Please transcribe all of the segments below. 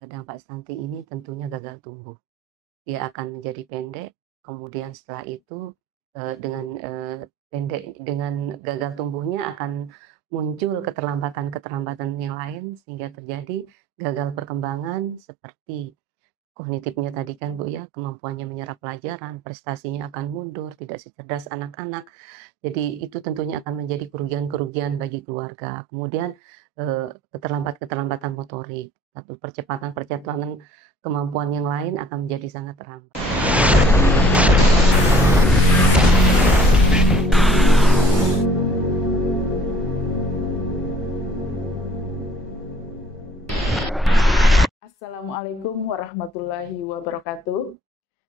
Dampak stunting ini tentunya gagal tumbuh. Dia akan menjadi pendek, kemudian setelah itu, dengan gagal tumbuhnya akan muncul keterlambatan-keterlambatan yang lain sehingga terjadi gagal perkembangan seperti kognitifnya tadi kan Bu ya, kemampuannya menyerap pelajaran, prestasinya akan mundur, tidak secerdas anak-anak. Jadi itu tentunya akan menjadi kerugian-kerugian bagi keluarga. Kemudian, keterlambatan motorik, atau percepatan-percepatan kemampuan yang lain akan menjadi sangat terhambat. Assalamualaikum warahmatullahi wabarakatuh.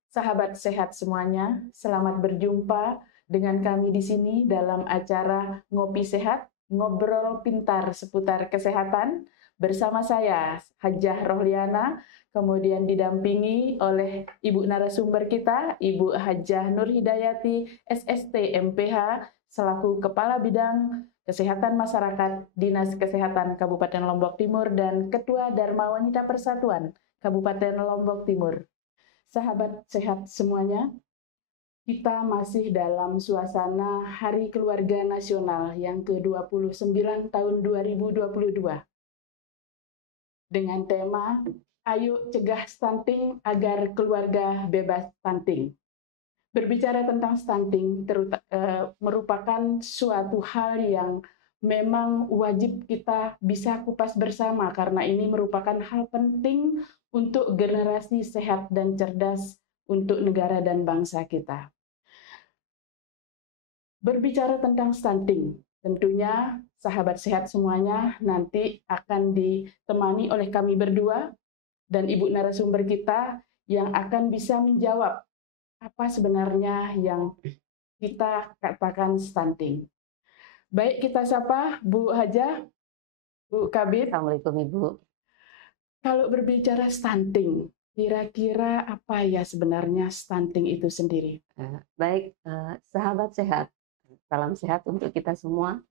Sahabat sehat semuanya, selamat berjumpa dengan kami di sini dalam acara Ngopi Sehat, ngobrol pintar seputar kesehatan bersama saya, Hajah Rohliana, kemudian didampingi oleh Ibu narasumber kita, Ibu Hajah Nur Hidayati, SST MPH, selaku Kepala Bidang Kesehatan Masyarakat Dinas Kesehatan Kabupaten Lombok Timur dan Ketua Dharma Wanita Persatuan Kabupaten Lombok Timur. Sahabat sehat semuanya, kita masih dalam suasana Hari Keluarga Nasional yang ke-29 tahun 2022 dengan tema Ayo Cegah Stunting Agar Keluarga Bebas Stunting. Berbicara tentang stunting merupakan suatu hal yang memang wajib kita bisa kupas bersama karena ini merupakan hal penting untuk generasi sehat dan cerdas untuk negara dan bangsa kita. Berbicara tentang stunting, tentunya sahabat sehat semuanya nanti akan ditemani oleh kami berdua dan ibu narasumber kita yang akan bisa menjawab apa sebenarnya yang kita katakan stunting. Baik, kita sapa Bu Hajah, Bu Kabit. Assalamualaikum Ibu. Kalau berbicara stunting, kira-kira apa ya sebenarnya stunting itu sendiri? Baik, sahabat sehat, salam sehat untuk kita semua.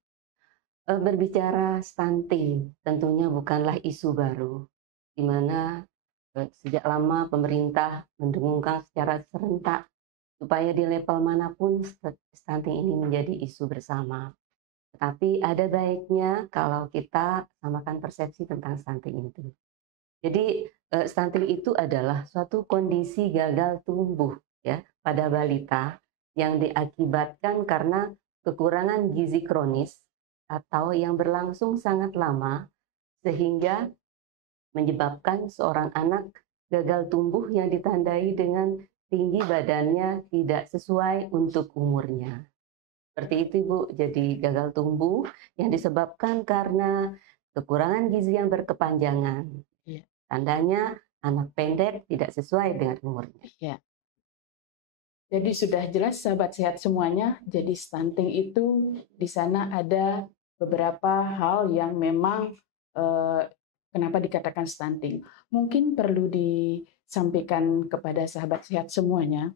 Berbicara stunting tentunya bukanlah isu baru, di mana sejak lama pemerintah mendengungkan secara serentak supaya di level manapun stunting ini menjadi isu bersama. Tetapi ada baiknya kalau kita samakan persepsi tentang stunting itu. Jadi, stunting itu adalah suatu kondisi gagal tumbuh ya pada balita yang diakibatkan karena kekurangan gizi kronis atau yang berlangsung sangat lama sehingga menyebabkan seorang anak gagal tumbuh yang ditandai dengan tinggi badannya tidak sesuai untuk umurnya. Seperti itu Ibu, jadi gagal tumbuh yang disebabkan karena kekurangan gizi yang berkepanjangan. Ya. Tandanya anak pendek tidak sesuai dengan umurnya. Ya. Jadi sudah jelas sahabat sehat semuanya, jadi stunting itu di sana ada beberapa hal yang memang kenapa dikatakan stunting. Mungkin perlu disampaikan kepada sahabat sehat semuanya,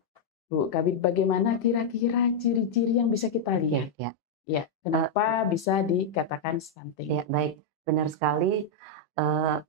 Bu Kabit, bagaimana kira-kira ciri-ciri yang bisa kita lihat? Ya, Ya, kenapa bisa dikatakan stunting? ya baik, benar sekali.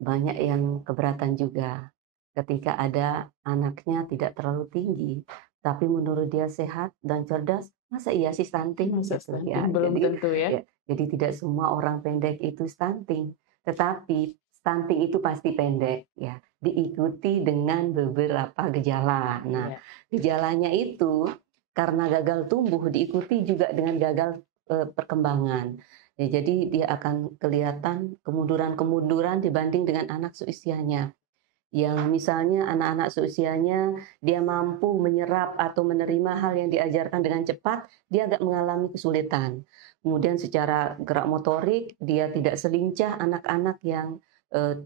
Banyak yang keberatan juga ketika ada anaknya tidak terlalu tinggi, tapi menurut dia sehat dan cerdas, masa iya sih stunting? Masa Gitu stunting? ya. Belum Jadi, tentu ya. ya, jadi tidak semua orang pendek itu stunting, tetapi stunting itu pasti pendek, ya, diikuti dengan beberapa gejala. Nah, Ya. gejalanya itu karena gagal tumbuh diikuti juga dengan gagal perkembangan. Ya, jadi dia akan kelihatan kemunduran-kemunduran dibanding dengan anak seusianya. Yang misalnya anak-anak seusianya dia mampu menyerap atau menerima hal yang diajarkan dengan cepat, dia agak mengalami kesulitan. Kemudian secara gerak motorik dia tidak selincah anak-anak yang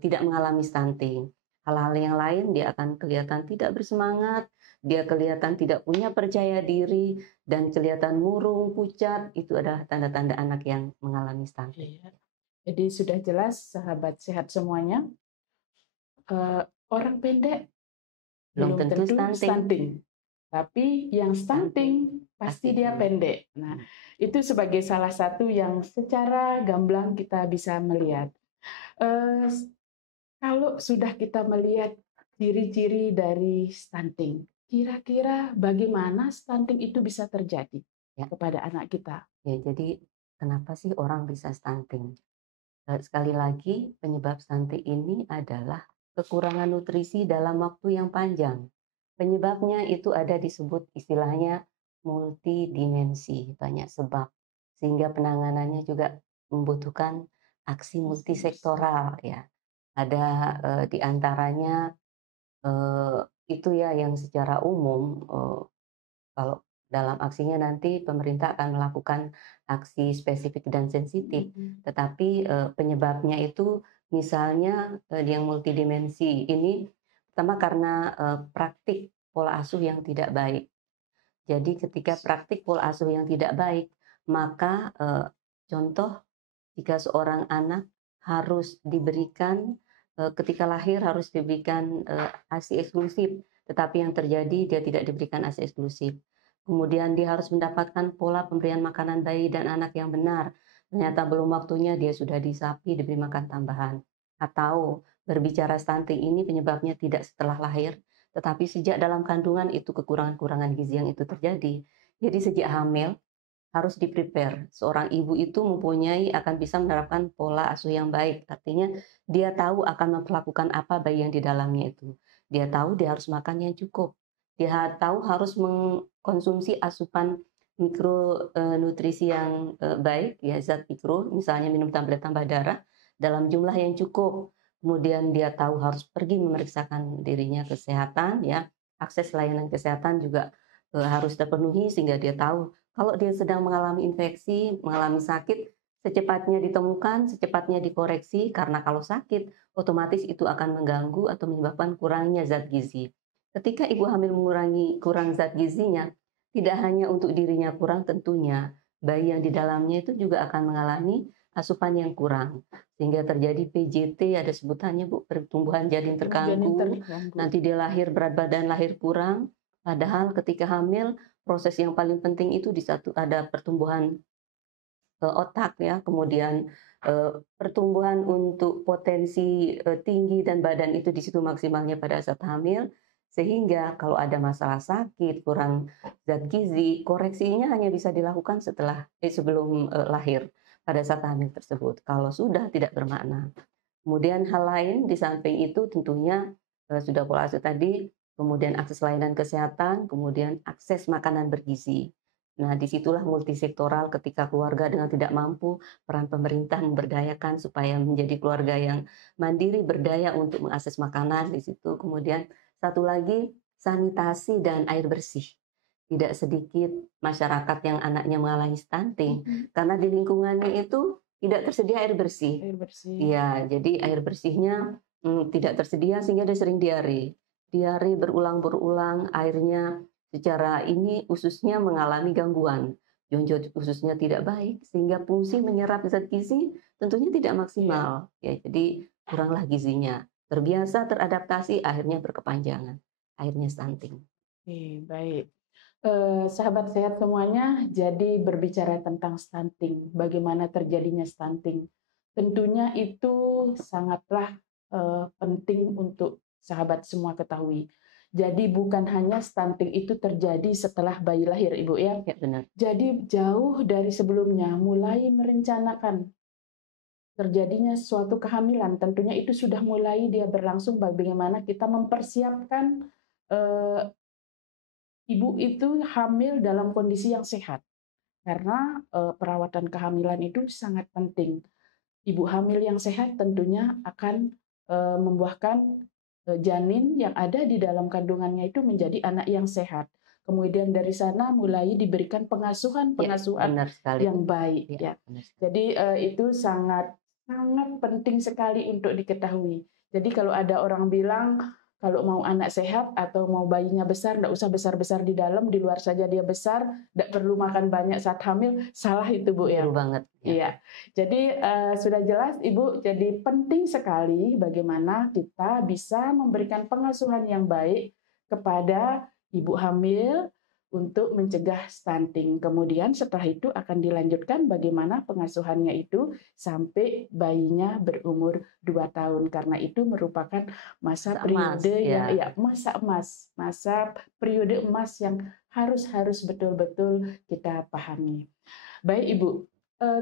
tidak mengalami stunting. Hal-hal yang lain dia akan kelihatan tidak bersemangat, dia kelihatan tidak punya percaya diri, dan kelihatan murung, pucat, itu adalah tanda-tanda anak yang mengalami stunting. Iya. Jadi sudah jelas sahabat sehat semuanya, orang pendek Belum belum tentu tentu stunting. Tapi yang stunting pasti dia pendek. Nah, itu sebagai salah satu yang secara gamblang kita bisa melihat. Kalau sudah kita melihat ciri-ciri dari stunting, kira-kira bagaimana stunting itu bisa terjadi Ya, kepada anak kita? ya, jadi kenapa sih orang bisa stunting? Sekali lagi, penyebab stunting ini adalah kekurangan nutrisi dalam waktu yang panjang. Penyebabnya itu ada disebut istilahnya multidimensi, banyak sebab. Sehingga penanganannya juga membutuhkan aksi multisektoral ya. Ada di antaranya eh, itu ya yang secara umum kalau dalam aksinya nanti pemerintah akan melakukan aksi spesifik dan sensitif, tetapi penyebabnya itu misalnya yang multidimensi ini pertama karena praktik pola asuh yang tidak baik. Jadi ketika praktik pola asuh yang tidak baik, maka contoh jika seorang anak harus diberikan ketika lahir harus diberikan ASI eksklusif, tetapi yang terjadi dia tidak diberikan ASI eksklusif. Kemudian dia harus mendapatkan pola pemberian makanan bayi dan anak yang benar. Ternyata belum waktunya dia sudah disapi diberi makan tambahan. Atau berbicara stunting ini penyebabnya tidak setelah lahir, tetapi sejak dalam kandungan itu kekurangan-kurangan gizi yang itu terjadi. Jadi sejak hamil harus di-prepare. Seorang ibu itu mempunyai akan bisa menerapkan pola asuh yang baik. Artinya dia tahu akan memperlakukan apa bayi yang di dalamnya itu. Dia tahu dia harus makan yang cukup. Dia tahu harus mengkonsumsi asupan mikronutrisi yang baik, ya zat mikro, misalnya minum tablet tambah darah dalam jumlah yang cukup. Kemudian dia tahu harus pergi memeriksakan dirinya kesehatan, ya akses layanan kesehatan juga harus terpenuhi sehingga dia tahu kalau dia sedang mengalami infeksi, mengalami sakit, secepatnya ditemukan, secepatnya dikoreksi, karena kalau sakit, otomatis itu akan mengganggu atau menyebabkan kurangnya zat gizi. Ketika ibu hamil kurang zat gizinya, tidak hanya untuk dirinya kurang tentunya, bayi yang di dalamnya itu juga akan mengalami asupan yang kurang. Sehingga terjadi PJT, ada sebutannya Bu, pertumbuhan janin terganggu, nanti dia lahir berat badan lahir kurang, padahal ketika hamil proses yang paling penting itu di satu ada pertumbuhan otak ya, kemudian pertumbuhan untuk potensi tinggi dan badan itu di situ maksimalnya pada saat hamil, sehingga kalau ada masalah sakit, kurang zat gizi, koreksinya hanya bisa dilakukan sebelum lahir pada saat hamil tersebut. Kalau sudah tidak bermakna. Kemudian hal lain di samping itu tentunya sudah pola asuh tadi, kemudian akses layanan kesehatan, kemudian akses makanan bergizi. Nah, disitulah multisektoral ketika keluarga dengan tidak mampu, peran pemerintah memberdayakan supaya menjadi keluarga yang mandiri, berdaya untuk mengakses makanan di situ. Kemudian satu lagi, sanitasi dan air bersih. Tidak sedikit masyarakat yang anaknya mengalami stunting, karena di lingkungannya itu tidak tersedia air bersih. Air bersih. Iya, jadi air bersihnya tidak tersedia sehingga dia sering diare. Diare berulang-berulang, airnya secara ini ususnya mengalami gangguan. Jonjo ususnya tidak baik sehingga fungsi menyerap zat gizi tentunya tidak maksimal. Ya, jadi kuranglah gizinya. Terbiasa teradaptasi akhirnya berkepanjangan. Akhirnya stunting. Oke, baik. Sahabat sehat semuanya, jadi berbicara tentang stunting, bagaimana terjadinya stunting. Tentunya itu sangatlah penting untuk sahabat semua ketahui. Jadi bukan hanya stunting itu terjadi setelah bayi lahir, Ibu ya. Ya, benar. Jadi jauh dari sebelumnya, mulai merencanakan terjadinya suatu kehamilan, tentunya itu sudah mulai dia berlangsung bagaimana kita mempersiapkan eh, ibu itu hamil dalam kondisi yang sehat. Karena perawatan kehamilan itu sangat penting. Ibu hamil yang sehat tentunya akan membuahkan janin yang ada di dalam kandungannya itu menjadi anak yang sehat. Kemudian dari sana mulai diberikan pengasuhan yang baik. Ya. Jadi itu sangat sangat penting sekali untuk diketahui. Jadi kalau ada orang bilang kalau mau anak sehat atau mau bayinya besar, tidak usah besar-besar di dalam, di luar saja dia besar, tidak perlu makan banyak saat hamil, salah itu Bu ya. Betul banget. Ya. Iya, jadi sudah jelas Ibu, jadi penting sekali bagaimana kita bisa memberikan pengasuhan yang baik kepada ibu hamil, untuk mencegah stunting. Kemudian setelah itu akan dilanjutkan bagaimana pengasuhannya itu sampai bayinya berumur 2 tahun. Karena itu merupakan masa Masa emas, periode yang ya. masa emas, masa periode emas yang harus betul-betul kita pahami. Baik Ibu,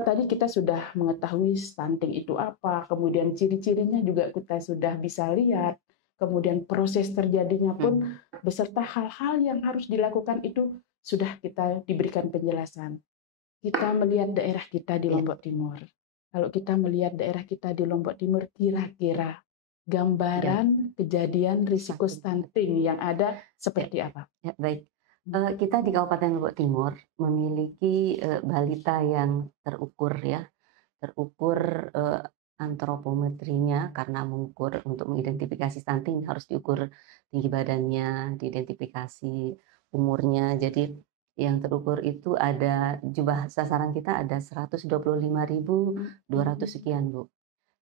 tadi kita sudah mengetahui stunting itu apa, kemudian ciri-cirinya juga kita sudah bisa lihat, kemudian proses terjadinya pun beserta hal-hal yang harus dilakukan itu sudah kita diberikan penjelasan. Kita melihat daerah kita di Ya, Lombok Timur. Kalau kita melihat daerah kita di Lombok Timur, kira-kira ya, gambaran kejadian risiko stunting. stunting yang ada seperti apa? Ya, baik. Kita di Kabupaten Lombok Timur memiliki balita yang terukur ya, terukur antropometrinya karena mengukur untuk mengidentifikasi stunting harus diukur tinggi badannya, diidentifikasi umurnya. Jadi yang terukur itu ada jumlah sasaran kita ada 125.200 sekian, Bu.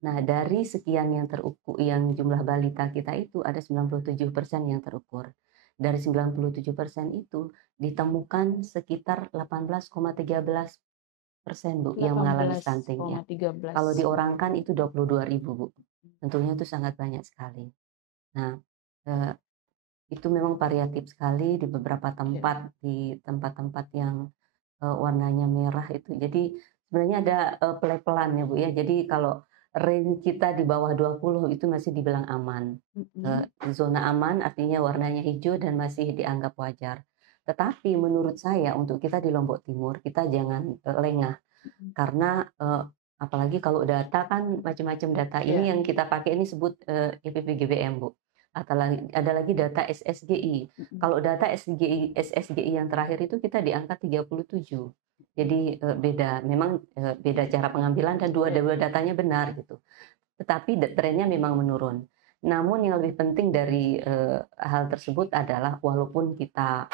Nah, dari sekian yang terukur, yang jumlah balita kita itu ada 97% yang terukur. Dari 97% itu ditemukan sekitar 18,13%, Bu, yang mengalami stunting ya. Kalau 18,13. diorangkan itu 22.000, Bu. Tentunya itu sangat banyak sekali. Nah, eh, itu memang variatif sekali di beberapa tempat, di tempat-tempat yang warnanya merah itu. Jadi sebenarnya ada pelevelan ya Bu ya. Jadi kalau range kita di bawah 20 itu masih dibilang aman. Zona aman artinya warnanya hijau dan masih dianggap wajar. Tetapi menurut saya untuk kita di Lombok Timur kita jangan lengah karena apalagi kalau data kan macam-macam data. Ini yang kita pakai ini sebut IPPGBM, Bu. Atau ada lagi data SSGI. Kalau data SSGI yang terakhir itu kita di angka 37. Jadi beda, memang beda cara pengambilan dan dua datanya benar gitu. Tetapi trennya memang menurun. Namun yang lebih penting dari hal tersebut adalah walaupun kita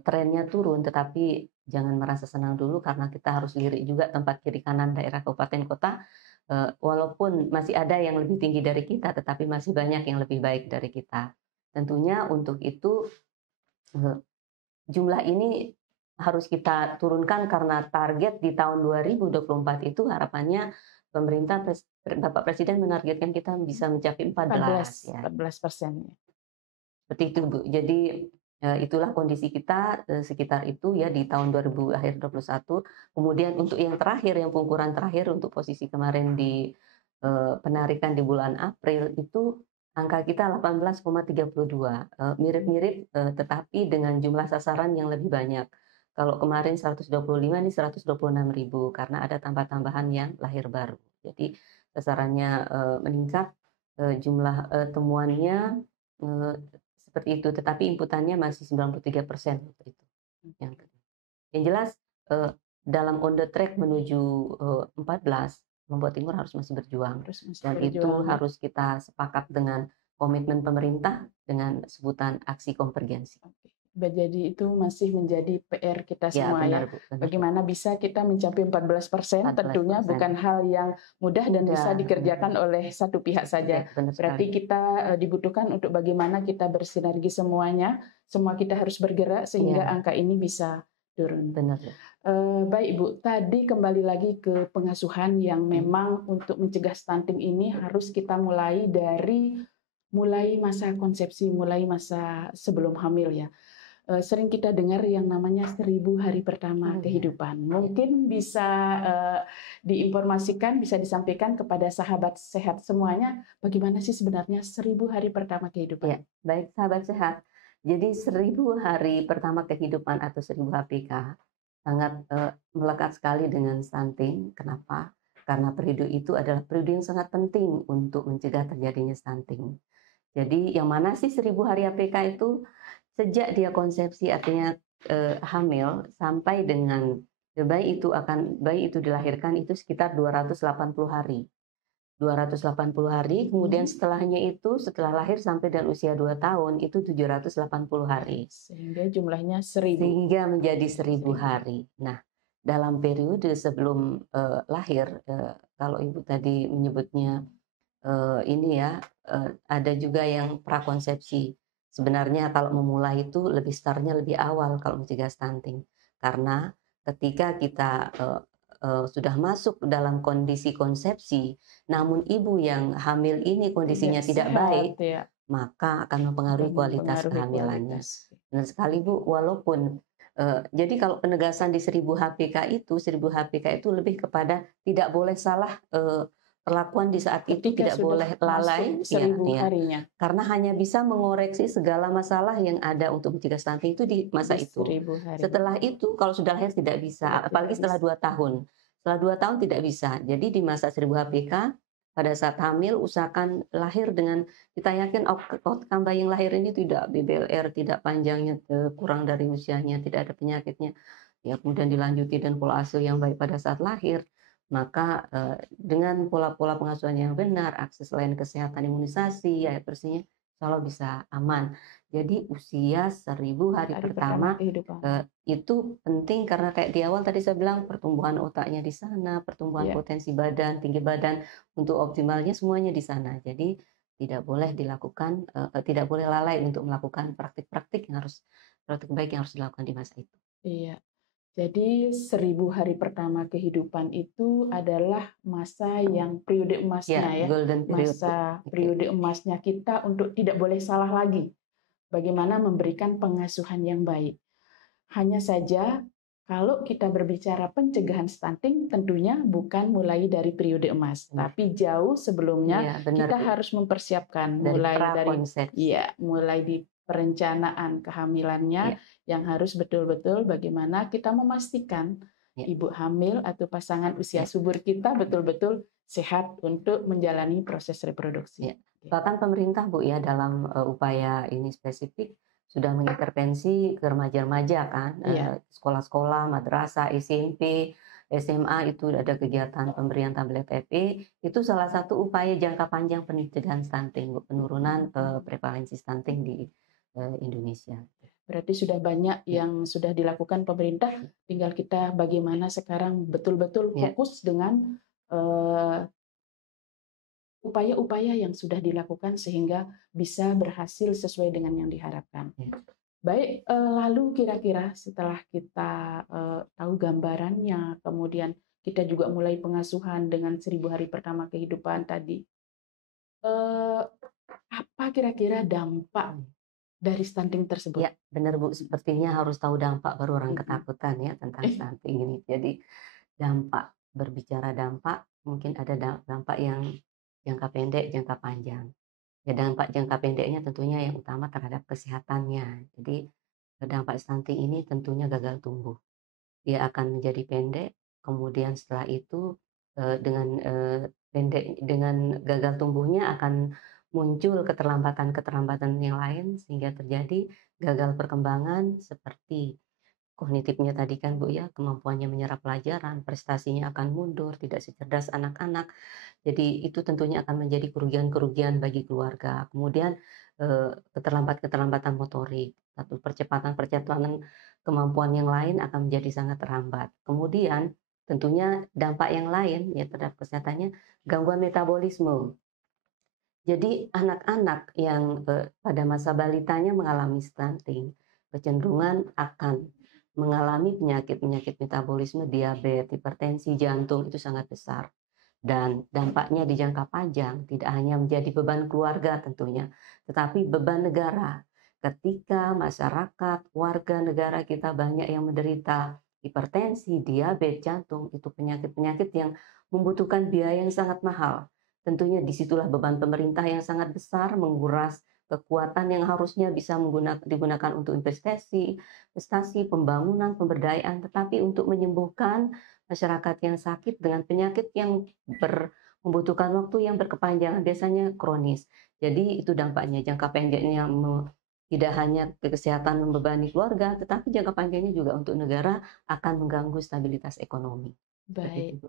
trennya turun, tetapi jangan merasa senang dulu karena kita harus lirik juga tempat kiri kanan daerah kabupaten kota. Walaupun masih ada yang lebih tinggi dari kita, tetapi masih banyak yang lebih baik dari kita. Tentunya untuk itu jumlah ini harus kita turunkan karena target di tahun 2024 itu harapannya pemerintah Bapak Presiden menargetkan kita bisa mencapai 14 ya. 14%. Seperti itu Bu. Jadi itulah kondisi kita sekitar itu ya di tahun 2021. Kemudian untuk yang terakhir, yang pengukuran terakhir untuk posisi kemarin di penarikan di bulan April itu angka kita 18,32. Mirip-mirip tetapi dengan jumlah sasaran yang lebih banyak. Kalau kemarin 125 ini 126.000 karena ada tambah-tambahan yang lahir baru. Jadi sasarannya meningkat, jumlah temuannya seperti itu, tetapi inputannya masih 93% itu. Yang jelas dalam on the track menuju 14, Lombok Timur harus masih berjuang. Dan itu harus kita sepakat dengan komitmen pemerintah dengan sebutan aksi konvergensi. Jadi itu masih menjadi PR kita semua benar, ya. Bu, benar, Bagaimana bisa kita mencapai 14%, tentunya bukan hal yang mudah dan bisa dikerjakan oleh satu pihak saja. Berarti kita dibutuhkan untuk bagaimana kita bersinergi semuanya, semua kita harus bergerak sehingga angka ini bisa turun. Benar. Baik Ibu, tadi kembali lagi ke pengasuhan yang memang untuk mencegah stunting ini harus kita mulai dari masa konsepsi, mulai masa sebelum hamil ya. Sering kita dengar yang namanya 1000 hari pertama kehidupan. Mungkin bisa diinformasikan, bisa disampaikan kepada sahabat sehat semuanya, bagaimana sih sebenarnya 1000 hari pertama kehidupan? Ya, baik sahabat sehat. Jadi 1000 hari pertama kehidupan atau 1000 HPK sangat melekat sekali dengan stunting. Kenapa? Karena periode itu adalah periode yang sangat penting untuk mencegah terjadinya stunting. Jadi yang mana sih 1000 hari HPK itu? Sejak dia konsepsi artinya hamil sampai dengan bayi itu dilahirkan itu sekitar 280 hari. 280 hari, kemudian setelahnya itu setelah lahir sampai dan usia 2 tahun itu 780 hari. Sehingga jumlahnya 1000. Sehingga menjadi 1000 hari. Nah, dalam periode sebelum lahir, kalau Ibu tadi menyebutnya ini ya, ada juga yang prakonsepsi. sebenarnya kalau memulai itu lebih start-nya lebih awal kalau mencegah stunting. Karena ketika kita sudah masuk dalam kondisi konsepsi, namun ibu yang hamil ini Tidak kondisinya tidak sehat baik, ya, maka akan akan mempengaruhi kualitas mempengaruhi kehamilannya. kualitas. Benar sekali Bu, walaupun jadi kalau penegasan di 1000 HPK itu, 1000 HPK itu lebih kepada tidak boleh salah perlakuan di saat itu, Ketika tidak sudah boleh lalai, masuk ya, 1000 ya. harinya, Karena hanya bisa mengoreksi segala masalah yang ada untuk mencegah stunting itu di masa di itu. 1000 hari. Setelah itu kalau sudah lahir tidak bisa, Sudah apalagi tidak setelah bisa. 2 tahun. Setelah 2 tahun tidak bisa. Jadi di masa 1000 HPK pada saat hamil usahakan lahir dengan kita yakin outcome bayi yang lahir ini tidak BBLR, tidak panjangnya kurang dari usianya, tidak ada penyakitnya. Ya, kemudian dilanjuti dan pola asuh yang baik pada saat lahir, maka dengan pola-pola pengasuhan yang benar, akses layanan kesehatan, imunisasi, air bersihnya, insya bisa aman. Jadi usia 1000 hari Hari pertama pertama kehidupan. itu penting karena kayak di awal tadi saya bilang pertumbuhan otaknya di sana, pertumbuhan Ya, potensi badan, tinggi badan untuk optimalnya semuanya di sana. Jadi tidak boleh dilakukan, tidak boleh lalai untuk melakukan praktik-praktik baik yang harus dilakukan di masa itu. iya. Jadi 1000 hari pertama kehidupan itu adalah masa yang periode Ya, emasnya ya. golden period, Bu. Masa Oke. periode emasnya kita untuk tidak boleh salah lagi. Bagaimana memberikan pengasuhan yang baik. Hanya saja kalau kita berbicara pencegahan stunting tentunya bukan mulai dari periode emas, Benar. tapi jauh sebelumnya Iya, benar, kita Bu. harus mempersiapkan Dari mulai dari prakonsepsi. ya, mulai di perencanaan kehamilannya Iya, yang harus betul-betul bagaimana kita memastikan iya, ibu hamil atau pasangan usia iya, subur kita betul-betul sehat untuk menjalani proses reproduksi. iya. Bahkan pemerintah, Bu, ya dalam upaya ini spesifik sudah mengintervensi ke remaja-remaja kan, Iya, sekolah-sekolah, madrasah, SMP, SMA itu ada kegiatan pemberian tablet EP, itu salah satu upaya jangka panjang pencegahan stunting, Bu, penurunan prevalensi stunting di Indonesia. berarti sudah banyak Ya, yang sudah dilakukan pemerintah, tinggal kita bagaimana sekarang betul-betul ya, fokus dengan upaya-upaya yang sudah dilakukan sehingga bisa berhasil sesuai dengan yang diharapkan. ya. Baik, lalu kira-kira setelah kita tahu gambarannya, kemudian kita juga mulai pengasuhan dengan 1000 hari pertama kehidupan tadi, eh, apa kira-kira dampak dari stunting tersebut? Ya, benar Bu, sepertinya harus tahu dampak baru orang Mhm. ketakutan ya tentang stunting ini. Jadi dampak, berbicara dampak, mungkin ada dampak yang jangka pendek, jangka panjang. Ya dampak jangka pendeknya tentunya yang utama terhadap kesehatannya. Jadi dampak stunting ini tentunya gagal tumbuh. Dia akan menjadi pendek, kemudian setelah itu dengan gagal tumbuhnya akan muncul keterlambatan-keterlambatan yang lain sehingga terjadi gagal perkembangan seperti kognitifnya tadi kan Bu ya, kemampuannya menyerap pelajaran, prestasinya akan mundur, tidak secerdas anak-anak. Jadi itu tentunya akan menjadi kerugian-kerugian bagi keluarga. Kemudian keterlambatan motorik, atau percepatan kemampuan yang lain akan menjadi sangat terhambat. Kemudian tentunya dampak yang lain ya terhadap kesehatannya gangguan metabolisme. Jadi anak-anak yang pada masa balitanya mengalami stunting, kecenderungan akan mengalami penyakit-penyakit metabolisme, diabetes, hipertensi, jantung itu sangat besar. Dan dampaknya di jangka panjang tidak hanya menjadi beban keluarga tentunya, tetapi beban negara. Ketika masyarakat, warga negara kita banyak yang menderita hipertensi, diabetes, jantung, itu penyakit-penyakit yang membutuhkan biaya yang sangat mahal. Tentunya disitulah beban pemerintah yang sangat besar menguras kekuatan yang harusnya bisa digunakan untuk investasi, pembangunan, pemberdayaan, tetapi untuk menyembuhkan masyarakat yang sakit dengan penyakit yang membutuhkan waktu yang berkepanjangan, biasanya kronis. Jadi itu dampaknya jangka pendeknya tidak hanya kesehatan membebani keluarga, tetapi jangka panjangnya juga untuk negara akan mengganggu stabilitas ekonomi. Seperti itu, Baik, Bu.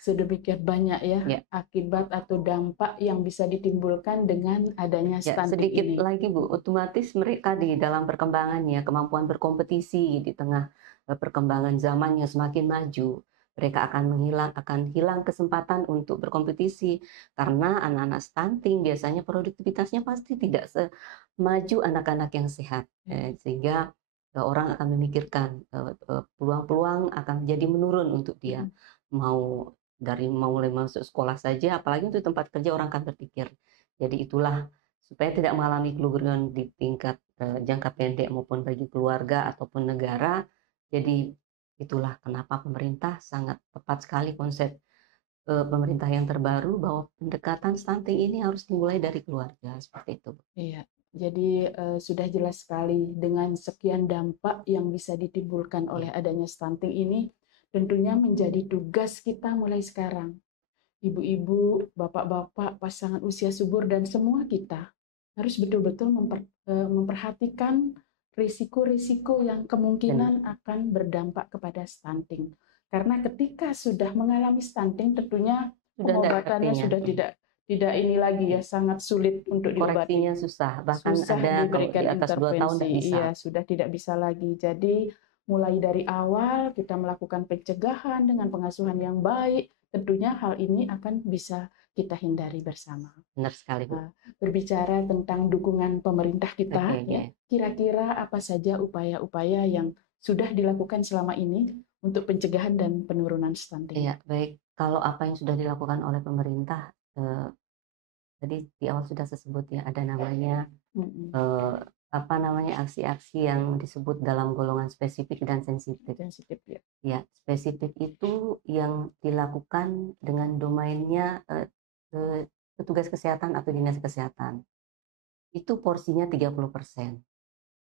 sedemikian banyak ya Ya. akibat atau dampak yang bisa ditimbulkan dengan adanya Ya, stunting sedikit ini. lagi Bu, otomatis mereka di dalam perkembangannya, kemampuan berkompetisi di tengah perkembangan zaman yang semakin maju, mereka akan hilang kesempatan untuk berkompetisi karena anak-anak stunting biasanya produktivitasnya pasti tidak semaju anak-anak yang sehat. Sehingga orang akan memikirkan peluang-peluang akan jadi menurun untuk dia. Mau mulai masuk sekolah saja, apalagi untuk tempat kerja orang akan berpikir. Jadi itulah supaya tidak mengalami kerugian di tingkat jangka pendek maupun bagi keluarga ataupun negara. Jadi itulah kenapa pemerintah sangat tepat sekali konsep pemerintah yang terbaru bahwa pendekatan stunting ini harus dimulai dari keluarga, seperti itu. Iya, jadi sudah jelas sekali dengan sekian dampak yang bisa ditimbulkan oleh adanya stunting ini, tentunya menjadi tugas kita mulai sekarang. Ibu-ibu, bapak-bapak, pasangan usia subur, dan semua kita harus betul-betul memperhatikan risiko-risiko yang kemungkinan akan berdampak kepada stunting. Karena ketika sudah mengalami stunting, tentunya pengobatannya sudah tidak ini lagi ya, sangat sulit untuk diobati. Koreksinya susah, bahkan susah ada diberikan di atas 2 tahun tidak bisa. Iya, sudah tidak bisa lagi. Jadi mulai dari awal kita melakukan pencegahan dengan pengasuhan yang baik, tentunya hal ini akan bisa kita hindari bersama. Benar sekali, Bu. Berbicara tentang dukungan pemerintah kita, Okay. Kira-kira apa saja upaya-upaya yang sudah dilakukan selama ini untuk pencegahan dan penurunan stunting? Iya, baik. Kalau apa yang sudah dilakukan oleh pemerintah, tadi di awal sudah saya sebut ya, ada namanya aksi-aksi yang disebut dalam golongan spesifik dan sensitif. Ya. Ya, spesifik itu yang dilakukan dengan domainnya petugas kesehatan atau dinas kesehatan. Itu porsinya 30%.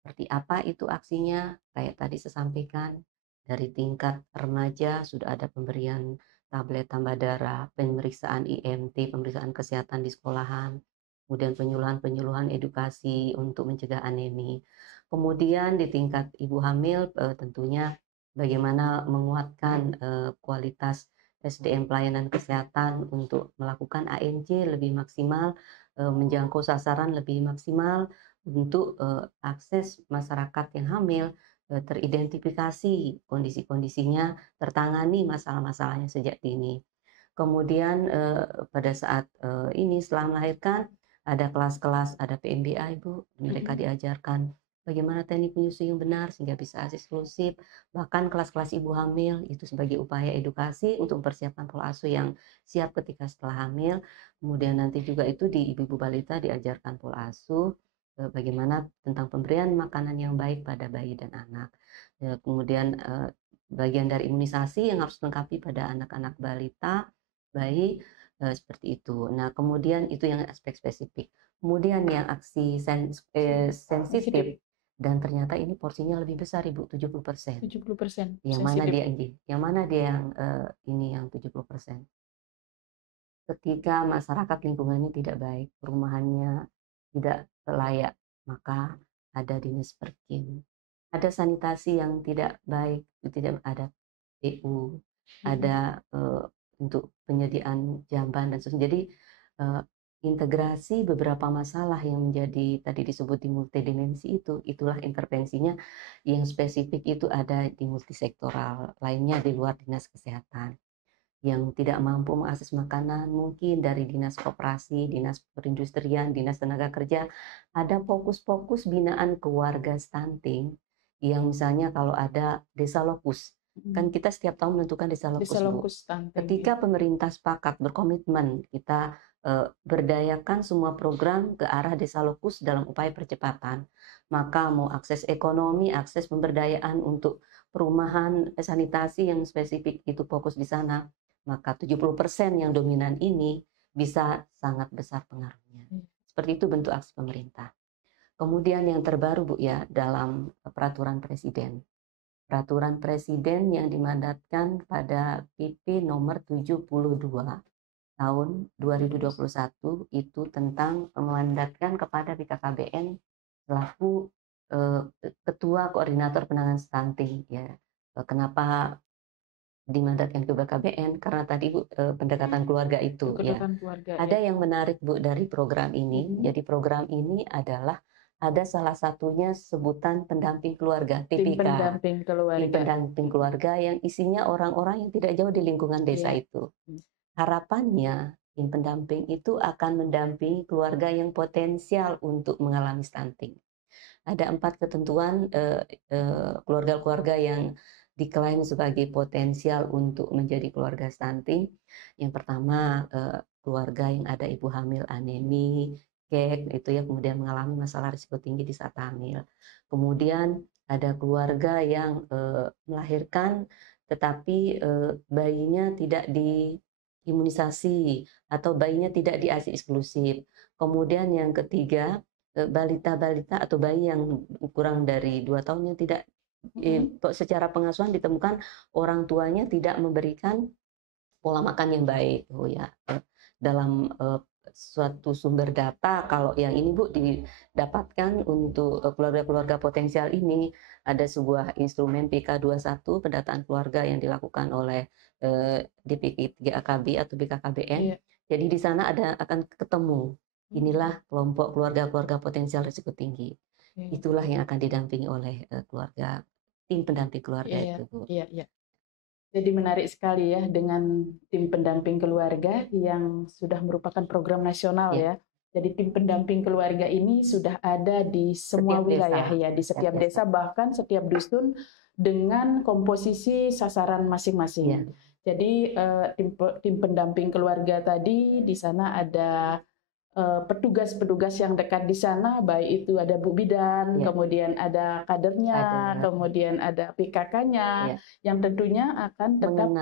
Seperti apa itu aksinya? Kayak tadi saya sampaikan, dari tingkat remaja sudah ada pemberian tablet tambah darah, pemeriksaan IMT, pemeriksaan kesehatan di sekolahan, kemudian penyuluhan edukasi untuk mencegah anemi. Kemudian di tingkat ibu hamil tentunya bagaimana menguatkan kualitas SDM pelayanan kesehatan untuk melakukan ANC lebih maksimal, menjangkau sasaran lebih maksimal untuk akses masyarakat yang hamil teridentifikasi kondisi-kondisinya, tertangani masalah-masalahnya sejak dini. Kemudian pada saat ini setelah melahirkan ada kelas-kelas, ada PMBA Ibu, mereka diajarkan bagaimana teknik menyusui yang benar sehingga bisa ASI eksklusif, bahkan kelas-kelas ibu hamil itu sebagai upaya edukasi untuk mempersiapkan pola asuh yang siap ketika setelah hamil. Kemudian nanti juga itu di ibu-ibu balita diajarkan pola asuh, bagaimana tentang pemberian makanan yang baik pada bayi dan anak. Kemudian bagian dari imunisasi yang harus dilengkapi pada anak-anak balita, bayi, seperti itu. Nah, kemudian itu yang aspek spesifik. Kemudian yang aksi sensitif, dan ternyata ini porsinya lebih besar Ibu, 70%. 70%. Yang mana dia ini? Yang mana dia yang ini yang 70%? Ketika masyarakat lingkungannya tidak baik, perumahannya tidak layak, maka ada dinas perkim, ada sanitasi yang tidak baik, tidak ada PU, ada untuk penyediaan jamban dan sebagainya. Jadi integrasi beberapa masalah yang menjadi tadi disebut di multidimensi itulah intervensinya yang spesifik itu ada di multisektoral, lainnya di luar dinas kesehatan. Yang tidak mampu mengakses makanan mungkin dari dinas koperasi, dinas perindustrian, dinas tenaga kerja, ada fokus-fokus binaan keluarga stunting yang misalnya kalau ada desa lokus, kan kita setiap tahun menentukan desa lokus, Bu. Ketika pemerintah sepakat berkomitmen kita berdayakan semua program ke arah desa lokus dalam upaya percepatan, maka mau akses ekonomi, akses pemberdayaan untuk perumahan, sanitasi yang spesifik itu fokus di sana, maka 70% yang dominan ini bisa sangat besar pengaruhnya. Seperti itu bentuk aksi pemerintah. Kemudian yang terbaru Bu ya, dalam peraturan presiden. Peraturan presiden yang dimandatkan pada PP nomor 72 tahun 2021 itu tentang memandatkan kepada BKKBN selaku Ketua Koordinator Penanganan Stunting ya. Kenapa dimandatkan ke BKBN? Karena tadi Bu pendekatan keluarga itu ya. Ada yang menarik Bu dari program ini. Jadi program ini adalah ada salah satunya sebutan pendamping keluarga, Tim TPK, pendamping tim keluarga. pendamping keluarga yang isinya orang-orang yang tidak jauh di lingkungan desa Iya. itu. Harapannya, tim pendamping itu akan mendampingi keluarga yang potensial untuk mengalami stunting. Ada 4 ketentuan keluarga-keluarga yang diklaim sebagai potensial untuk menjadi keluarga stunting. Yang pertama, keluarga yang ada ibu hamil anemi, kek, itu ya, kemudian mengalami masalah risiko tinggi di saat hamil. Kemudian ada keluarga yang melahirkan tetapi bayinya tidak diimunisasi atau bayinya tidak di ASI eksklusif. Kemudian yang ketiga, balita-balita atau bayi yang kurang dari 2 tahun yang tidak secara pengasuhan ditemukan orang tuanya tidak memberikan pola makan yang baik. Oh ya, dalam suatu sumber data, kalau yang ini Bu didapatkan untuk keluarga-keluarga potensial ini, ada sebuah instrumen PK21 pendataan keluarga yang dilakukan oleh DPK3AKB atau BKKBN. Iya. Jadi di sana akan ketemu, inilah kelompok keluarga-keluarga potensial risiko tinggi. Itulah yang akan didampingi oleh keluarga, tim pendamping keluarga Iya, itu, Bu. iya. Jadi menarik sekali ya dengan tim pendamping keluarga yang sudah merupakan program nasional ya. Jadi tim pendamping keluarga ini sudah ada di semua Setiap wilayah desa. ya, di setiap desa, bahkan setiap dusun dengan komposisi sasaran masing-masing. Jadi tim pendamping keluarga tadi di sana ada petugas-petugas yang dekat di sana, baik itu ada Bu Bidan, kemudian ada kadernya, kemudian ada PKK-nya, yang tentunya akan tetap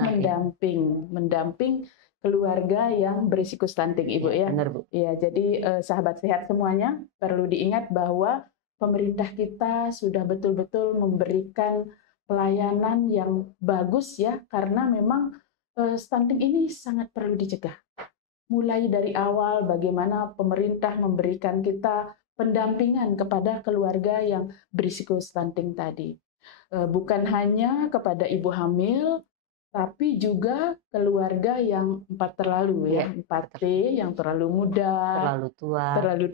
mendamping keluarga yang berisiko stunting, Ibu ya. Benar, Bu. Ya, jadi sahabat sehat semuanya perlu diingat bahwa pemerintah kita sudah betul-betul memberikan pelayanan yang bagus ya, karena memang stunting ini sangat perlu dicegah. Mulai dari awal bagaimana pemerintah memberikan kita pendampingan kepada keluarga yang berisiko stunting tadi. Bukan hanya kepada ibu hamil, tapi juga keluarga yang 4 terlalu ya, 4T, yang terlalu muda, terlalu tua, terlalu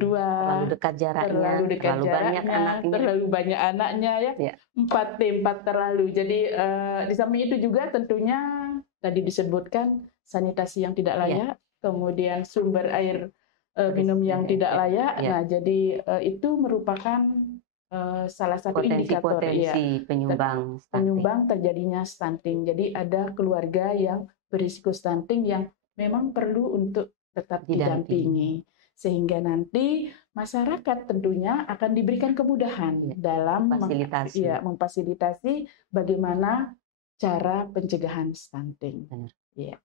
dekat jaraknya, terlalu banyak anaknya, terlalu banyak anaknya ya. 4T, 4 terlalu. Jadi di samping itu juga tentunya tadi disebutkan sanitasi yang tidak layak, kemudian sumber air minum yang tidak layak. Nah, jadi itu merupakan salah satu indikator penyumbang terjadinya stunting. Jadi ada keluarga yang berisiko stunting yang memang perlu untuk tetap didampingi, sehingga nanti masyarakat tentunya akan diberikan kemudahan dalam memfasilitasi bagaimana cara pencegahan stunting. Ya.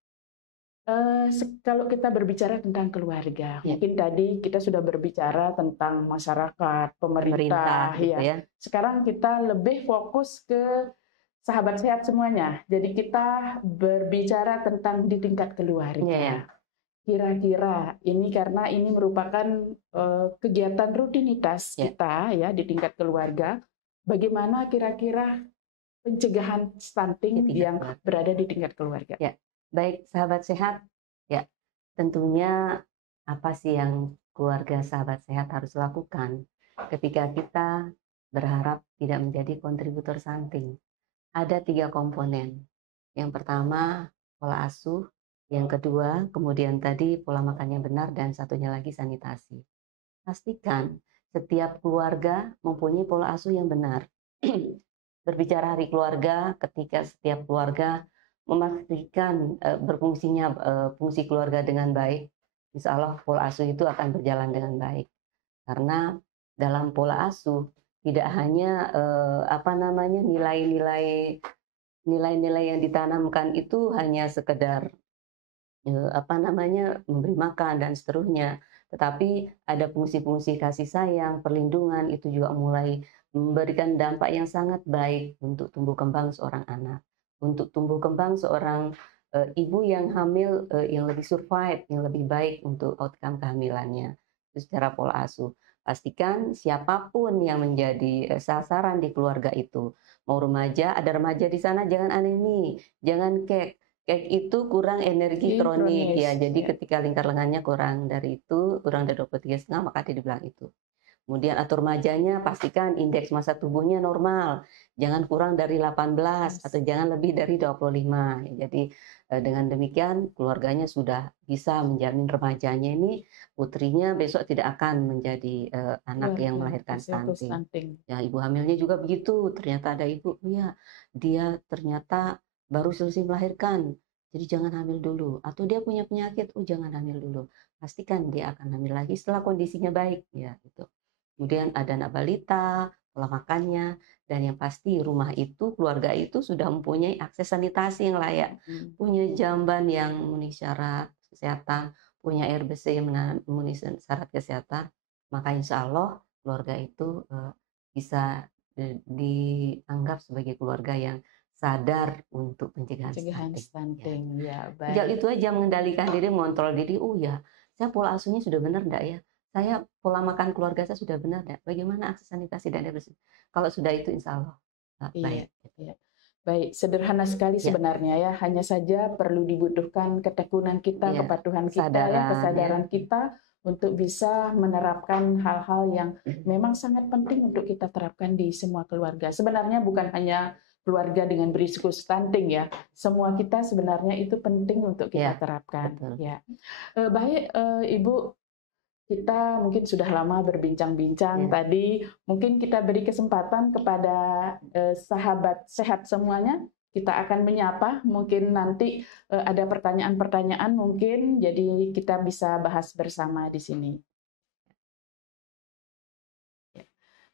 Kalau kita berbicara tentang keluarga, mungkin tadi kita sudah berbicara tentang masyarakat, pemerintah gitu ya. Sekarang kita lebih fokus ke sahabat sehat semuanya. Jadi kita berbicara tentang di tingkat keluarga. Kira-kira ini karena ini merupakan kegiatan rutinitas kita ya di tingkat keluarga. Bagaimana kira-kira pencegahan stunting yang berada di tingkat keluarga? Baik, sahabat sehat, ya tentunya apa sih yang keluarga sahabat sehat harus lakukan ketika kita berharap tidak menjadi kontributor stunting? Ada 3 komponen. Yang pertama, pola asuh. Yang kedua, kemudian tadi pola makan yang benar, dan satunya lagi sanitasi. Pastikan setiap keluarga mempunyai pola asuh yang benar. Berbicara hari keluarga, ketika setiap keluarga memastikan berfungsinya fungsi keluarga dengan baik, insya Allah pola asuh itu akan berjalan dengan baik. Karena dalam pola asuh tidak hanya nilai-nilai yang ditanamkan itu hanya sekedar memberi makan dan seterusnya, tetapi ada fungsi-fungsi kasih sayang, perlindungan, itu juga mulai memberikan dampak yang sangat baik untuk tumbuh kembang seorang anak, untuk tumbuh kembang seorang ibu yang hamil yang lebih survive, yang lebih baik untuk outcome kehamilannya. Itu secara pola asuh. Pastikan siapapun yang menjadi sasaran di keluarga itu, mau remaja, ada remaja di sana, jangan anemi, jangan kek itu kurang energi kronik ya. Jadi ketika lingkar lengannya kurang dari 23,5, maka dia dibilang itu. Kemudian atau remajanya pastikan indeks massa tubuhnya normal, jangan kurang dari 18 atau jangan lebih dari 25. Jadi dengan demikian keluarganya sudah bisa menjamin remajanya ini putrinya besok tidak akan menjadi anak yang melahirkan Resiko stunting. stunting. Ya, ibu hamilnya juga begitu. Ternyata ada ibu, ya dia ternyata baru selesai melahirkan, jadi jangan hamil dulu. Atau dia punya penyakit, jangan hamil dulu. Pastikan dia akan hamil lagi setelah kondisinya baik, ya gitu. Kemudian ada anak balita, pola makannya, dan yang pasti rumah itu, keluarga itu sudah mempunyai akses sanitasi yang layak, punya jamban yang memenuhi syarat kesehatan, punya air bersih yang memenuhi syarat kesehatan, maka insya Allah keluarga itu bisa dianggap sebagai keluarga yang sadar untuk pencegahan Stunting. Ya, Sejak baik. itu aja mengendalikan diri, mengontrol diri. Oh ya, saya pola asuhnya sudah benar enggak ya? Saya pola makan keluarga saya sudah benar enggak? Bagaimana akses sanitasi dan air bersih? Kalau sudah itu insya Allah Iya, baik. iya. Baik, sederhana sekali Ya, sebenarnya ya. Hanya saja perlu dibutuhkan ketekunan kita, ya, kepatuhan kita, ya, kesadaran ya. kesadaran kita untuk bisa menerapkan hal-hal yang memang sangat penting untuk kita terapkan di semua keluarga. Sebenarnya bukan hanya keluarga dengan berisiko stunting ya. Semua kita sebenarnya itu penting untuk kita Ya, terapkan. betul. Ya. Baik, Ibu, kita mungkin sudah lama berbincang-bincang tadi. Mungkin kita beri kesempatan kepada sahabat sehat semuanya. Kita akan menyapa. Mungkin nanti ada pertanyaan-pertanyaan mungkin. Jadi kita bisa bahas bersama di sini.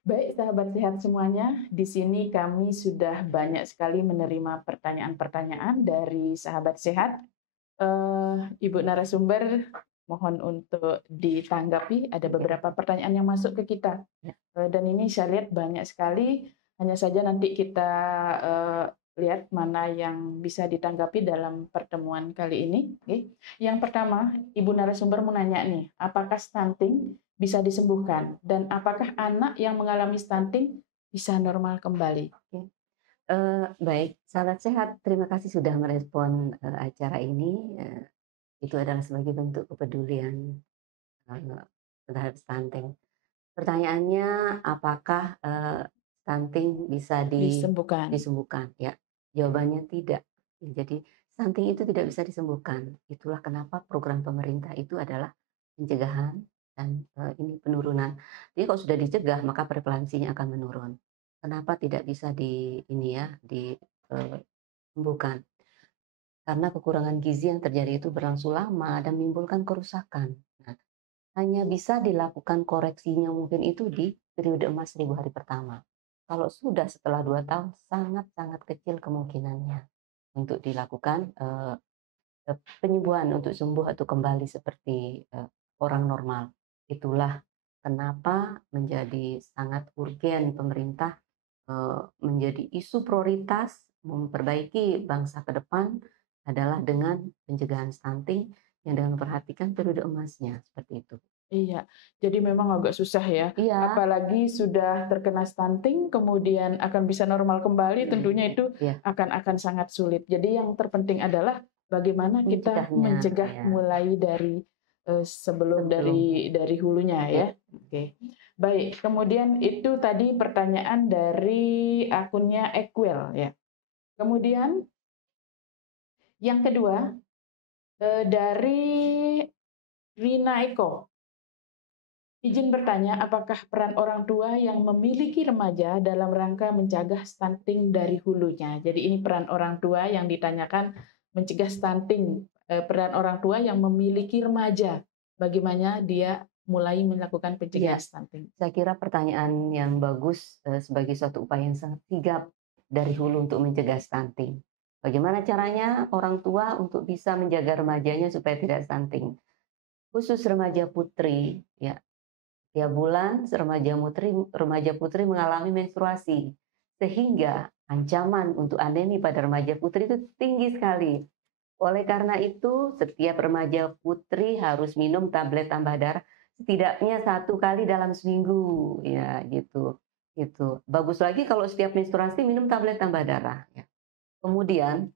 Baik, sahabat sehat semuanya. Di sini kami sudah banyak sekali menerima pertanyaan-pertanyaan dari sahabat sehat. Ibu narasumber, mohon untuk ditanggapi. Ada beberapa pertanyaan yang masuk ke kita. Dan ini saya lihat banyak sekali. Hanya saja nanti kita lihat mana yang bisa ditanggapi dalam pertemuan kali ini. Yang pertama, Ibu narasumber mau nanya nih, apakah stunting bisa disembuhkan? Dan apakah anak yang mengalami stunting bisa normal kembali? Baik, sahabat sehat, terima kasih sudah merespon acara ini. Itu adalah sebagai bentuk kepedulian terhadap stunting. Pertanyaannya, apakah stunting bisa disembuhkan? Ya, jawabannya tidak. Jadi stunting itu tidak bisa disembuhkan. Itulah kenapa program pemerintah itu adalah pencegahan dan ini penurunan. Jadi kalau sudah dicegah maka prevalensinya akan menurun. Kenapa tidak bisa disembuhkan? Karena kekurangan gizi yang terjadi itu berlangsung lama dan menimbulkan kerusakan. Nah, hanya bisa dilakukan koreksinya mungkin itu di periode emas 1000 hari pertama. Kalau sudah setelah 2 tahun, sangat-sangat kecil kemungkinannya untuk dilakukan penyembuhan untuk sembuh atau kembali seperti orang normal. Itulah kenapa menjadi sangat urgen pemerintah menjadi isu prioritas memperbaiki bangsa ke depan adalah dengan pencegahan stunting yang dengan memperhatikan periode emasnya, seperti itu. Iya, jadi memang agak susah ya. Iya. Apalagi sudah terkena stunting, kemudian akan bisa normal kembali, tentunya itu akan sangat sulit. Jadi yang terpenting adalah bagaimana kita mencegah mulai dari sebelum dari hulunya ya. Oke. Baik, kemudian itu tadi pertanyaan dari akunnya Equel ya. Kemudian yang kedua dari Rina Eko. Izin bertanya, apakah peran orang tua yang memiliki remaja dalam rangka mencegah stunting dari hulunya? Jadi ini peran orang tua yang ditanyakan mencegah stunting, peran orang tua yang memiliki remaja, bagaimana dia mulai melakukan pencegahan stunting. Saya kira pertanyaan yang bagus sebagai suatu upaya yang sangat sigap dari hulu untuk mencegah stunting. Bagaimana caranya orang tua untuk bisa menjaga remajanya supaya tidak stunting? Khusus remaja putri, ya, tiap bulan remaja putri mengalami menstruasi, sehingga ancaman untuk anemi pada remaja putri itu tinggi sekali. Oleh karena itu, setiap remaja putri harus minum tablet tambah darah setidaknya 1 kali dalam seminggu, ya gitu. Gitu. Bagus lagi kalau setiap menstruasi minum tablet tambah darah. Ya. Kemudian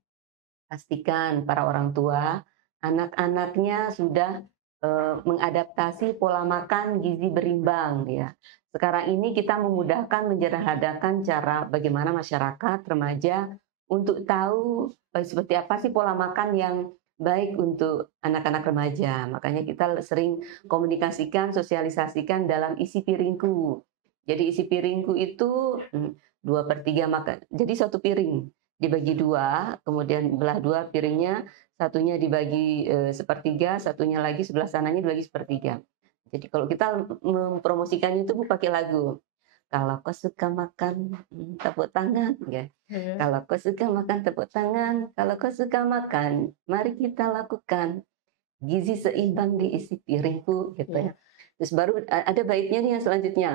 pastikan para orang tua anak-anaknya sudah mengadaptasi pola makan gizi berimbang ya. Sekarang ini kita memudahkan menyederhanakan cara bagaimana masyarakat remaja untuk tahu seperti apa sih pola makan yang baik untuk anak-anak remaja. Makanya kita sering komunikasikan, sosialisasikan dalam isi piringku. Jadi isi piringku itu 2/3 makan. Jadi satu piring dibagi dua, kemudian belah dua piringnya, satunya dibagi sepertiga, satunya lagi sebelah sananya dibagi sepertiga. Jadi kalau kita mempromosikannya itu Bu pakai lagu. Kalau kau suka makan, tepuk tangan, ya. Iya. Kalau kau suka makan, tepuk tangan. Kalau kau suka makan, mari kita lakukan. Gizi seimbang diisi piringku, gitu Iya. ya. Terus baru ada baitnya nih yang selanjutnya.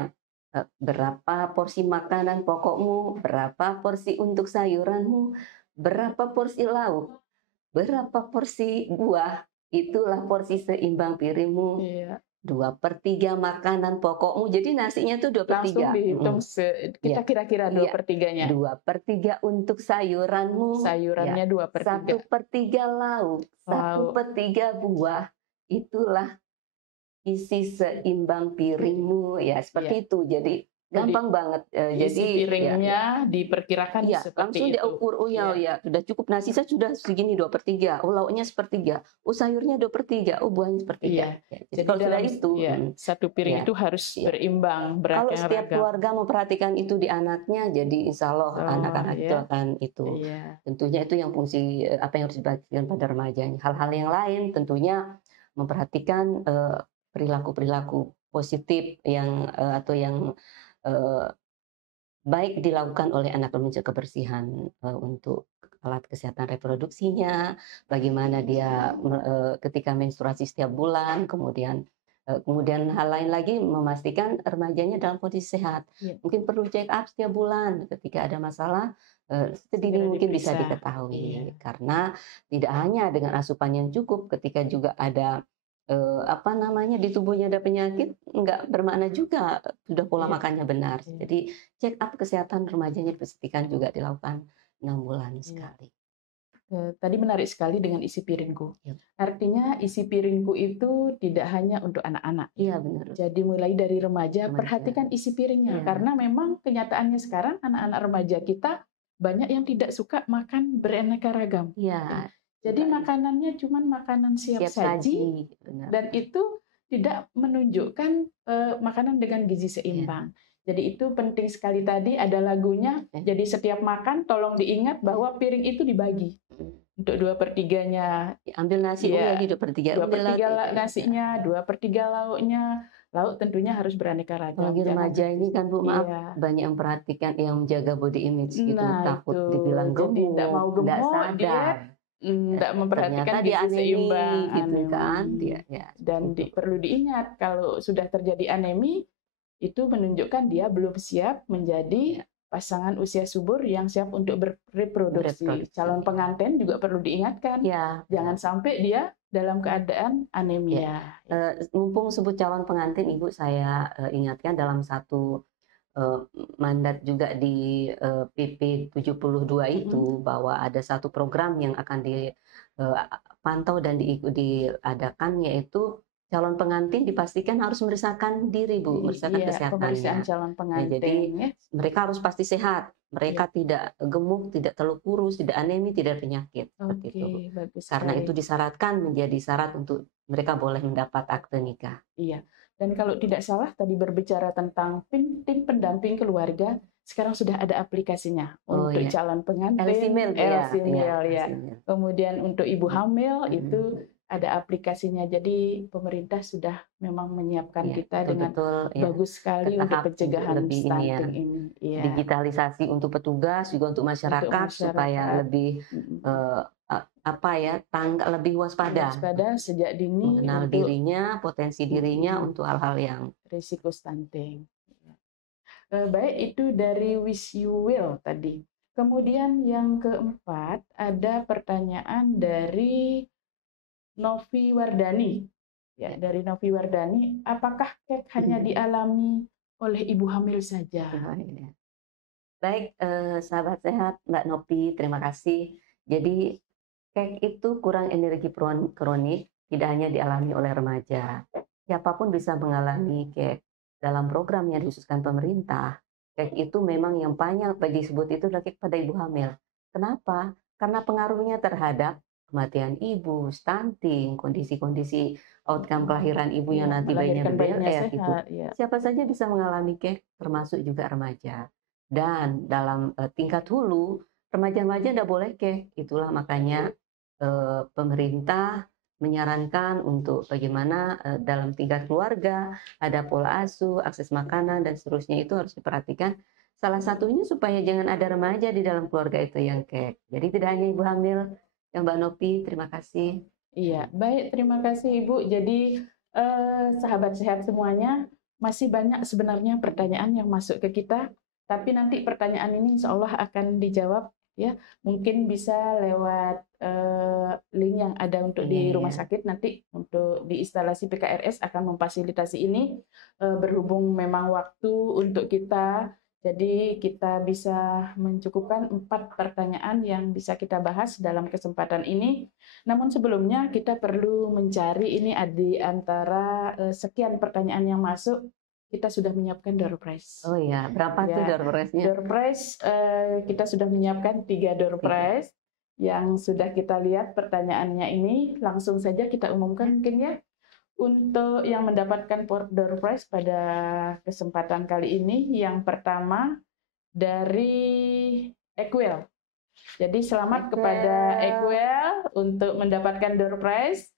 Berapa porsi makanan pokokmu, berapa porsi untuk sayuranmu, berapa porsi lauk, berapa porsi buah, itulah porsi seimbang piringmu. Iya. 2/3 makanan pokokmu. Jadi nasinya tuh Langsung 2/3. dihitung kita Iya. kira-kira Iya. 2/3-nya. 2/3 untuk sayuranmu, ya. Sayurannya 2/3. 1/3 lauk, 1/3 buah. Itulah isi seimbang piringmu, ya seperti itu. Jadi gampang banget. Isi piringnya diperkirakan Iya, seperti langsung itu. diukur. Oh ya, sudah cukup nasi saya sudah segini 2/3. Oh lauknya 1/3. Oh sayurnya 2/3. Oh buahnya 1/3. Iya. Ya, Jadi kalau sudah dalam itu, satu piring ya, itu harus iya. berimbang, Kalau setiap beraneka-ragam. keluarga memperhatikan itu di anaknya, jadi insya Allah anak-anak itu iya. akan itu. Iya. Tentunya itu yang fungsi apa yang harus dibagikan pada remajanya. Hal-hal yang lain tentunya memperhatikan perilaku-perilaku positif yang atau yang baik dilakukan oleh anak remaja, kebersihan untuk alat kesehatan reproduksinya, bagaimana dia ketika menstruasi setiap bulan, kemudian hal lain lagi memastikan remajanya dalam kondisi sehat. Iya. Mungkin perlu check up setiap bulan ketika ada masalah sedini Segera mungkin bisa diperiksa. diketahui. Iya. Karena tidak hanya dengan asupan yang cukup, ketika juga ada di tubuhnya ada penyakit, nggak bermakna juga sudah pola Iya. makannya benar. Iya. Jadi check up kesehatan remajanya dipastikan juga dilakukan 6 bulan Iya. sekali. Tadi menarik sekali dengan isi piringku. Iya. Artinya isi piringku itu tidak hanya untuk anak-anak. Iya benar. Jadi mulai dari remaja, Remaja. perhatikan isi piringnya. Iya. Karena memang kenyataannya sekarang anak-anak remaja kita banyak yang tidak suka makan beraneka ragam. Iya. Jadi makanannya cuma makanan siap saji, benar. dan itu tidak menunjukkan makanan dengan gizi seimbang. Jadi itu penting sekali tadi ada lagunya. Jadi setiap makan tolong diingat bahwa piring itu dibagi. Untuk 2/3-nya ambil nasi lagi 2/3. 2/3 nasinya, 2/3 lauknya. Lauk tentunya harus beraneka ragam. Apalagi remaja ini kan Bu, maaf, banyak yang perhatikan, yang menjaga body image gitu, takut dibilang gemuk, tidak mau gemuk, nggak sadar. Tidak memperhatikan Ternyata dia gizi seimbang, gitu kan. Dan perlu diingat kalau sudah terjadi anemi, itu menunjukkan dia belum siap menjadi pasangan usia subur yang siap untuk bereproduksi. Calon pengantin juga perlu diingatkan, jangan sampai dia dalam keadaan anemia. Mumpung sebut calon pengantin, Ibu, saya ingatkan dalam satu mandat juga di PP 72 itu bahwa ada satu program yang akan dipantau dan diadakan, yaitu calon pengantin dipastikan harus memeriksakan diri, Bu, memeriksakan kesehatannya. Pemeriksaan calon pengantin. Jadi mereka harus pasti sehat, mereka tidak gemuk, tidak terlalu kurus, tidak anemi, tidak penyakit. Seperti itu, Bu. Bagus karena sekali. itu disyaratkan menjadi syarat untuk mereka boleh mendapat akte nikah. Iya. Dan kalau tidak salah tadi berbicara tentang tim pendamping keluarga, sekarang sudah ada aplikasinya untuk calon pengantin, LC Mail, ya. Kemudian untuk ibu hamil itu ada aplikasinya. Jadi pemerintah sudah memang menyiapkan kita dengan bagus sekali untuk pencegahan stunting ini. Digitalisasi untuk petugas juga untuk masyarakat supaya lebih lebih waspada sejak dini, mengenal dirinya, potensi dirinya untuk hal-hal yang risiko stunting. Baik, itu dari Wish You Will tadi. Kemudian yang keempat ada pertanyaan dari Novi Wardani. Dari Novi Wardani, apakah kek hanya dialami oleh ibu hamil saja? Baik, sahabat sehat, Mbak Novi, terima kasih. Jadi kek itu kurang energi kronik tidak hanya dialami oleh remaja. Siapapun bisa mengalami kek. Dalam program yang dikhususkan pemerintah, kek itu memang yang banyak disebut itu adalah kek pada ibu hamil. Kenapa? Karena pengaruhnya terhadap kematian ibu, stunting, kondisi-kondisi outcome kelahiran ibu yang nanti bayinya melahirkan bayinya BLR gitu. sehat, ya. Siapa saja bisa mengalami kek, termasuk juga remaja. Dan dalam tingkat hulu, remaja-remaja tidak boleh kek. Itulah makanya pemerintah menyarankan untuk bagaimana dalam tingkat keluarga ada pola asuh, akses makanan dan seterusnya itu harus diperhatikan. Salah satunya supaya jangan ada remaja di dalam keluarga itu yang kek. Jadi tidak hanya ibu hamil, yang Mbak Nopi, terima kasih. Iya, baik, terima kasih Ibu. Jadi sahabat sehat semuanya, masih banyak sebenarnya pertanyaan yang masuk ke kita, tapi nanti pertanyaan ini insya Allah akan dijawab ya. Mungkin bisa lewat link yang ada untuk di rumah sakit nanti untuk di instalasi PKRS akan memfasilitasi ini berhubung memang waktu untuk kita. Jadi kita bisa mencukupkan 4 pertanyaan yang bisa kita bahas dalam kesempatan ini. Namun sebelumnya kita perlu mencari ini di antara sekian pertanyaan yang masuk, kita sudah menyiapkan door prize. Oh iya, berapa tuh door prize-nya? Door prize kita sudah menyiapkan 3 door prize yang sudah kita lihat pertanyaannya ini. Langsung saja kita umumkan mungkin ya. Untuk yang mendapatkan door prize pada kesempatan kali ini, yang pertama dari Equel. Jadi selamat kepada Equel untuk mendapatkan door prize.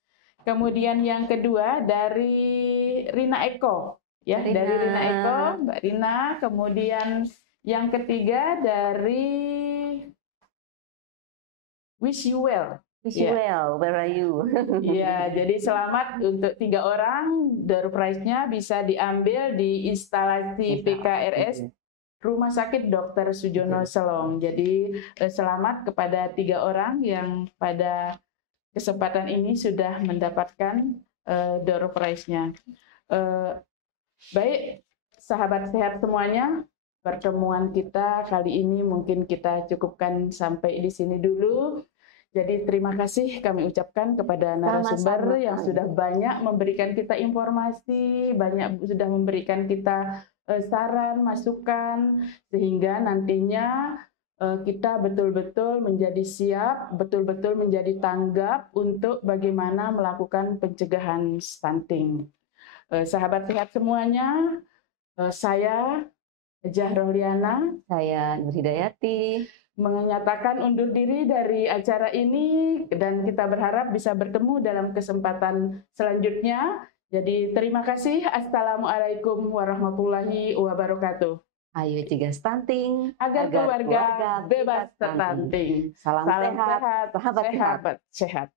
Kemudian yang kedua dari Rina Eko, ya, dari Rina Eko, Mbak Rina. Kemudian yang ketiga dari Wish You Well. Wish you well, where are you? Iya, jadi selamat untuk 3 orang. Door prize-nya bisa diambil di instalasi PKRS Rumah Sakit Dr. Sujono Selong. Jadi selamat kepada 3 orang yang pada kesempatan ini sudah mendapatkan door prize-nya. Baik, sahabat sehat semuanya, pertemuan kita kali ini mungkin kita cukupkan sampai di sini dulu. Jadi terima kasih kami ucapkan kepada narasumber yang sudah banyak memberikan kita informasi, banyak sudah memberikan kita saran, masukan, sehingga nantinya kita betul-betul menjadi siap, betul-betul menjadi tanggap untuk bagaimana melakukan pencegahan stunting. Sahabat sehat semuanya, saya Jahrohliana, saya Nur Hidayati, menyatakan undur diri dari acara ini dan kita berharap bisa bertemu dalam kesempatan selanjutnya. Jadi terima kasih. Assalamualaikum warahmatullahi wabarakatuh. Ayo cegah stunting agar keluarga bebas stunting. Salam sehat, sahabat sehat.